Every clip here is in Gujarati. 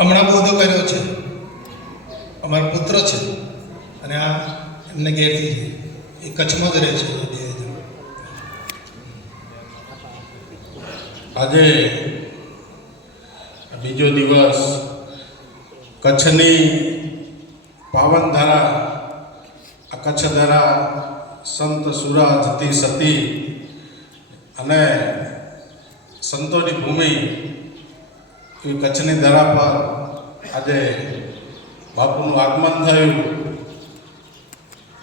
હમણાં બોધો કર્યો છે, અમારો પુત્ર છે અને આ એમને ઘેરથી છે, એ કચ્છમાં જ રહે છે. આજે બીજો દિવસ કચ્છની પાવનધારા, આ કચ્છધારા સંત સુરા જતી સતી અને સંતોની ભૂમિ એ કચ્છની ધરા પર આજે બાપુનું આગમન થયું.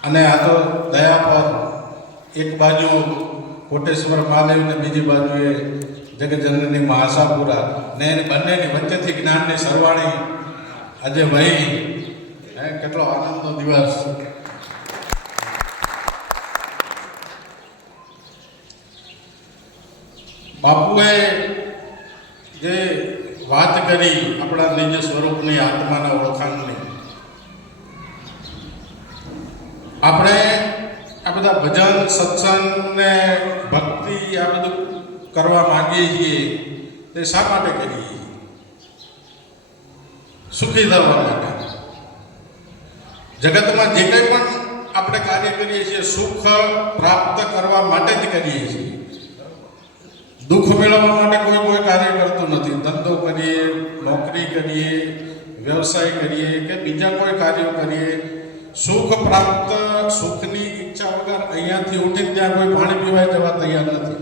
અને આ તો દયા પર એક બાજુ કોટેશ્વર મહાદેવ ને બીજી બાજુએ જગતજનની મહાસાપુરા ને બંનેની વચ્ચેથી જ્ઞાનની સરવાણી આજે ભાઈ કેટલો આનંદનો દિવસ. બાપુએ જે વાત કરી આપણા નિજ સ્વરૂપની આત્માના ઓળખાણની, આપણે આ બધા ભજન સત્સંગ ને ભક્તિ આ બધું કરવા માંગીએ છીએ તે શા માટે કરીએ છીએ? સુખી થવા માટે. જગતમાં જે કંઈ પણ આપણે કાર્ય કરીએ છીએ સુખ પ્રાપ્ત કરવા માટે જ કરીએ છીએ. દુઃખ મેળવવા માટે કોઈ કાર્ય કરતું નથી. ધંધો કરીએ, નોકરી કરીએ, વ્યવસાય કરીએ કે બીજા કોઈ કાર્યો કરીએ, સુખ પ્રાપ્ત સુખની ઈચ્છા વગર અહીંયાથી ઉઠીને ત્યાં કોઈ પાણી પીવા જવા તૈયાર નથી.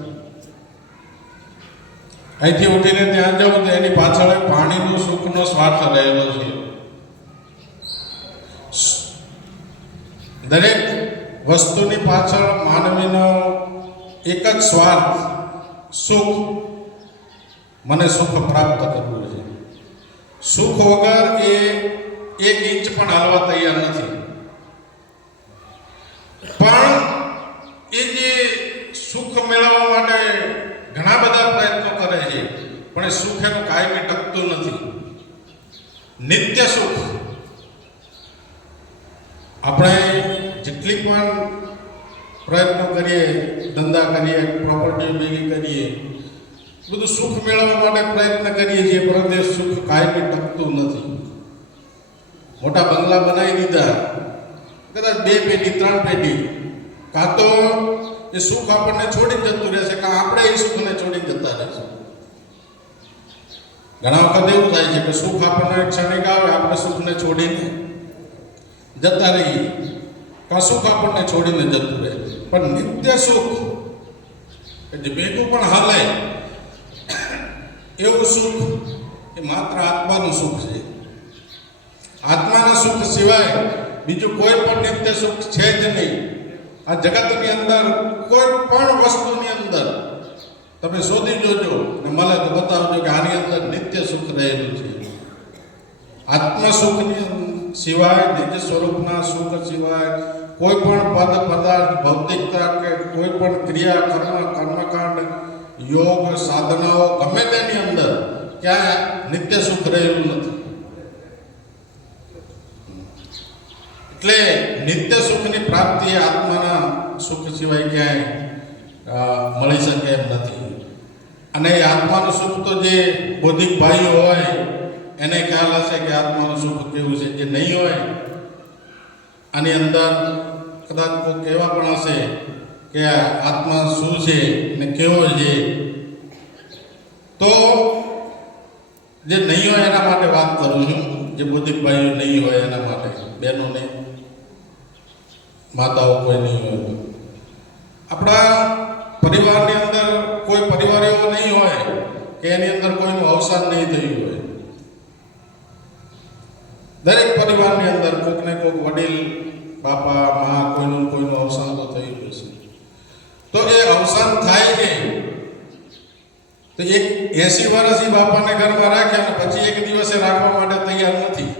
અહીંથી ઉઠીને ત્યાં જવું તો એની પાછળ પાણીનો સુખનો સ્વાર્થ રહેલો છે. દરેક વસ્તુની પાછળ માનવીનો એક જ સ્વાર્થ, સુખ. મને સુખ પ્રાપ્ત કરવું છે. સુખ વગર એ એક ઇંચ પણ હાલવા તૈયાર નથી. પણ એ જે સુખ મેળવવા માટે ઘણા બધા પ્રયત્નો કરે છે, પણ એ સુખ એનું કાયમી ટકતું નથી. નિત્ય સુખ આપણે જેટલી પણ પ્રયત્નો કરીએ, ધંધા કરીએ, પ્રોપર્ટી ભેગી કરીએ, બધું સુખ મેળવવા માટે પ્રયત્ન કરીએ છીએ, પરંતુ એ સુખ કાયમી ટકતું નથી. મોટા બંગલા બનાવી દીધા, કદાચ 2 પેઢી 3 પેઢી, કાં તો એ સુખ આપણને છોડી જતું રહેશે, કાં આપણે એ સુખને છોડી જતા રહેશું. ઘણા વખત એવું થાય છે કે સુખ આપણને ક્ષણિક આવે, આપણે સુખને છોડીને જતા રહીએ, કાં સુખ આપણને છોડીને જતું રહે. પણ નિત્ય સુખ જે ભેગું પણ હાલે એવું સુખ એ માત્ર આત્માનું સુખ છે. આત્માના સુખ સિવાય બીજું કોઈ પણ નિત્ય સુખ છે જ નહીં. આ જગતની અંદર કોઈ પણ વસ્તુની અંદર તમે શોધી જોજો ને મળે તો બતાવજો કે આની અંદર નિત્ય સુખ રહેલું છે. આત્મ સુખની સિવાય, નિજ સ્વરૂપના સુખ સિવાય કોઈ પણ પદ પદાર્થ, ભૌતિકતા કે કોઈ પણ ક્રિયા, કર્મકાંડ, યોગ, સાધનાઓ ગમે તેની અંદર ક્યાંય નિત્ય સુખ રહેલું નથી. એટલે નિત્ય સુખની પ્રાપ્તિ આત્માના સુખ સિવાય ક્યાંય મળી શકે એમ નથી. અને એ આત્માનું સુખ તો જે બૌદ્ધિક ભાઈઓ હોય એને ખ્યાલ હશે કે આત્માનું સુખ કેવું છે. જે નહીં હોય આની અંદર કદાચ કોઈ કહેવા પણ હશે કે આત્મા શું છે ને કેવો છે, તો જે નહીં હોય એના માટે વાત કરું છું. જે બૌદ્ધિક ભાઈઓ નહીં હોય એના માટે, બહેનોને, માતાઓ કોઈ નહીં હોય તો. આપણા પરિવારની અંદર કોઈ પરિવાર એવો નહીં હોય કે એની અંદર કોઈનું અવસાન નહીં થયું હોય. દરેક પરિવારની અંદર કોઈકને કોઈક વડીલ, બાપા, મા, કોઈનું અવસાન તો થયું હશે. તો એ અવસાન થાય છે તો એક 80 વર્ષથી બાપાને ઘરમાં રાખ્યા અને પછી એક દિવસે રાખવા માટે તૈયાર નથી.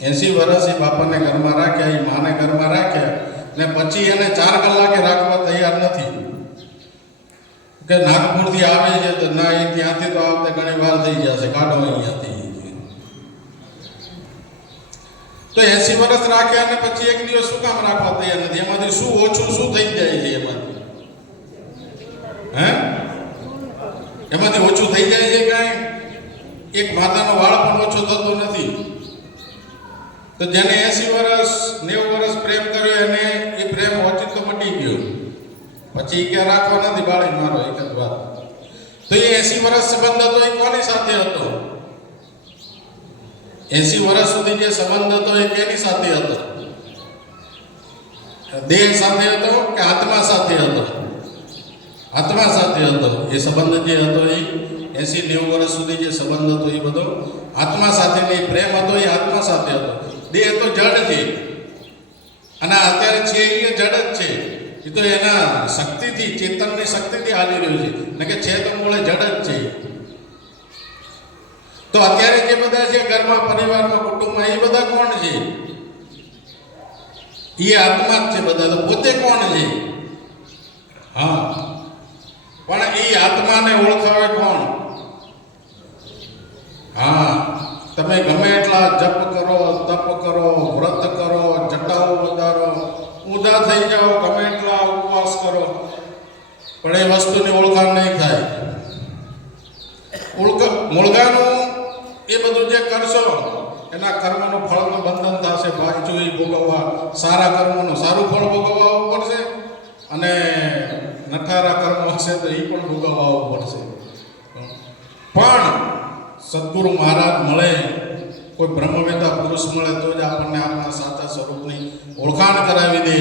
80 વર્ષથી બાપાને ઘરમાં રાખ્યા, એ માને ઘરમાં રાખ્યા ને પછી એને 4 કલાકે રાખવા તૈયાર નથી. કે નાગપુરથી આવે છે તો ના, એ ત્યાંથી તો આવતે ઘણી વાર થઈ જશે, કાઢો અહીંયાથી. તો 80 વર્ષ રાખ્યા અને પછી એક દિવસ શું કામ રાખવા તૈયાર નથી? એમાંથી શું ઓછું શું થઈ જાય છે? એમાંથી ઓછું થઈ જાય છે કાંઈ? એક માતાનો વાળ પણ ઓછો થતો નથી. તો જેને 80 વર્ષ 90 વર્ષ પ્રેમ કર્યો એને એ પ્રેમ ઓચિતો મટી ગયો, પછી કે રાખવા નથી બાળી મારો એક જ વાત. તો એ 80 વર્ષ સંબંધ હતો એ કોની સાથે હતો? 80 વર્ષ સુધી જે સંબંધ હતો એ કેની સાથે હતો? દેહ સાથે હતો કે આત્મા સાથે હતો? આત્મા સાથે હતો. એ સંબંધ જે હતો એ 80-90 વર્ષ સુધી જે સંબંધ હતો એ બધો આત્મા સાથેનો એ પ્રેમ હતો એ આત્મા સાથે હતો. દેહ તો જડ છે, અને અત્યારે છે એ જડ જ છે. એ તો એના શક્તિથી, ચેતનની શક્તિથી હાલી રહ્યું છે, ને કે છે તો મૂળે જડ જ છે. તો અત્યારે જે બધા છે ઘરમાં, પરિવારમાં, કુટુંબમાં, એ બધા કોણ છે? એ આત્મા જ છે બધા. તો પોતે કોણ છે? હા, પણ એ આત્માને ઓળખાવે કોણ? હા, તમે ગમે એટલા જપ કરો, તપ કરો, વ્રત કરો, જટાઓ વધારો, ઉદા થઈ જાઓ, ગમે એટલા ઉપવાસ કરો, પણ એ વસ્તુની ઓળખાણ નહીં થાય. મૂળગાનું એ બધું જે કરશો એના કર્મનું ફળનું બંધન થશે. ભાગજો એ ભોગવવા, સારા કર્મનું સારું ફળ ભોગવવું પડશે, અને નઠારા કર્મ હશે તો એ પણ ભોગવવું પડશે. પણ સદગુરુ મહારાજ મળે, કોઈ બ્રહ્મવેતા પુરુષ મળે તો જ આપણને આપણા સાચા સ્વરૂપની ઓળખાણ કરાવી દે.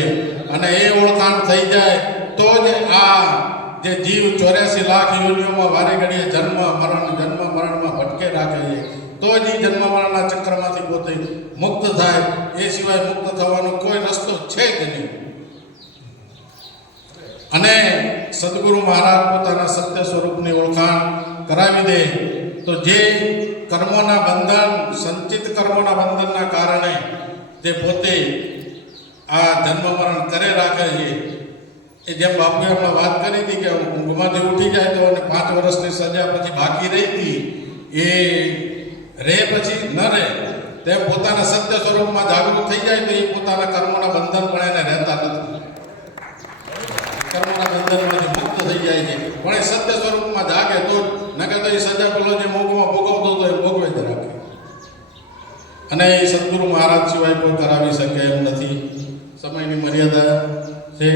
અને એ ઓળખાણ થઈ જાય તો જ આ જે જીવ 84 લાખ યોનિઓમાં વારે ઘડીએ જન્મ મરણમાં ભટકે રાખે છે, તો જ એ જન્મ મરણના ચક્રમાંથી પોતે મુક્ત થાય. એ સિવાય મુક્ત થવાનો કોઈ રસ્તો છે જ નહીં. અને સદગુરુ મહારાજ પોતાના સત્ય સ્વરૂપની ઓળખાણ કરાવી દે તો જે કર્મોના બંધન, સંચિત કર્મોના બંધનના કારણે જે પોતે આ જન્મ મરણ કરે રાખે છે, એ જેમ બાપુએ હમણાં વાત કરી હતી કે ઊંઘમાંથી ઉઠી જાય તો અને 5 વર્ષની સજા પછી બાકી રહી હતી એ રહે પછી ન રહે, તેમ પોતાના સત્ય સ્વરૂપમાં જાગૃત થઈ જાય તો એ પોતાના કર્મોના બંધન પણ એને રહેતા નથી. કર્મોના બંધનમાંથી મુક્ત થઈ જાય છે. પણ એ સત્ય સ્વરૂપમાં જાગે તો, નકર તો એ સજા પેલો જે મોગમાં ભોગવતો હતો એ ભોગવે જ રાખે. અને એ સદગુરુ મહારાજ સિવાય કોઈ કરાવી શકે એમ નથી. સમયની મર્યાદા છે,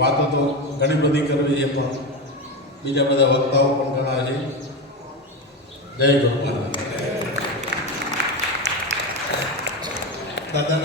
વાતો તો ઘણી બધી કરવી છે, પણ બીજા બધા વક્તાઓ પણ ઘણા છે. જય ગુરુ મહારાજ. દાદા